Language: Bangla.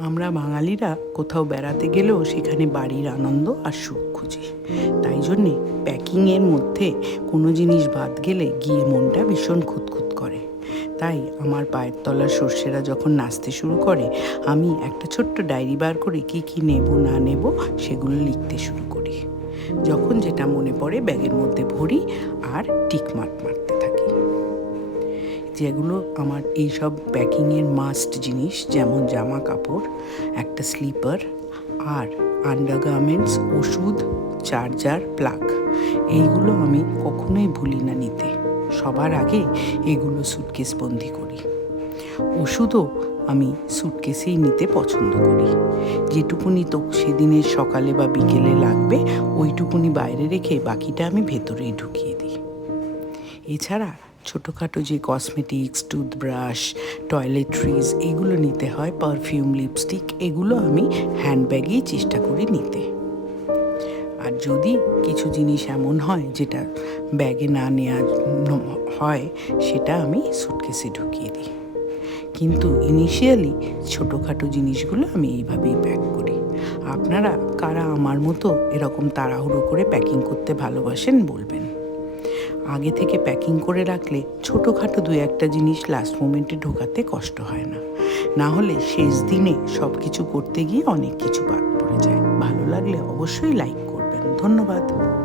আমরা বাঙালিরা কোথাও বেড়াতে গেলেও সেখানে বাড়ির আনন্দ আর সুখ খুঁজি। তাই জন্যে প্যাকিংয়ের মধ্যে কোনো জিনিস বাদ গেলে গিয়ে মনটা ভীষণ খুঁতখুত করে। তাই আমার পায়ের তলার সর্ষেরা যখন নাচতে শুরু করে, আমি একটা ছোট্ট ডায়েরি বার করে কী কী নেব না নেব সেগুলো লিখতে শুরু করি। যখন যেটা মনে পড়ে ব্যাগের মধ্যে ভরি আর টিক মারতে থাকি। যেগুলো আমার এইসব প্যাকিংয়ের মাস্ট জিনিস, যেমন জামা কাপড়, একটা স্লিপার আর আন্ডারগার্মেন্টস, ওষুধ, চার্জার, প্লাগ, এইগুলো আমি কখনোই ভুলি না নিতে। সবার আগে এগুলো সুটকেস বন্দি করি। ওষুধও আমি সুটকেসেই নিতে পছন্দ করি। যেটুকুনি তো সেদিনের সকালে বা বিকেলে লাগবে ওইটুকুনি বাইরে রেখে বাকিটা আমি ভেতরেই ঢুকিয়ে দিই। এছাড়া ছোটোখাটো যে কসমেটিক্স, টুথব্রাশ, টয়লেট্রিজ এগুলো নিতে হয়, পারফিউম, লিপস্টিক, এগুলো আমি হ্যান্ডব্যাগেই চেষ্টা করি নিতে। আর যদি কিছু জিনিস এমন হয় যেটা ব্যাগে না নেওয়া হয়, সেটা আমি সুটকেসে ঢুকিয়ে দিই। কিন্তু ইনিশিয়ালি ছোটোখাটো জিনিসগুলো আমি এইভাবেই প্যাক করি। আপনারা কারা আমার মতো এরকম তাড়াহুড়ো করে প্যাকিং করতে ভালোবাসেন বলবেন। আগে থেকে প্যাকিং করে রাখলে ছোটোখাটো দু একটা জিনিস লাস্ট মোমেন্টে ঢোকাতে কষ্ট হয় না। না হলে শেষ দিনে সব কিছু করতে গিয়ে অনেক কিছু বাদ পড়ে যায়। ভালো লাগলে অবশ্যই লাইক করবেন। ধন্যবাদ।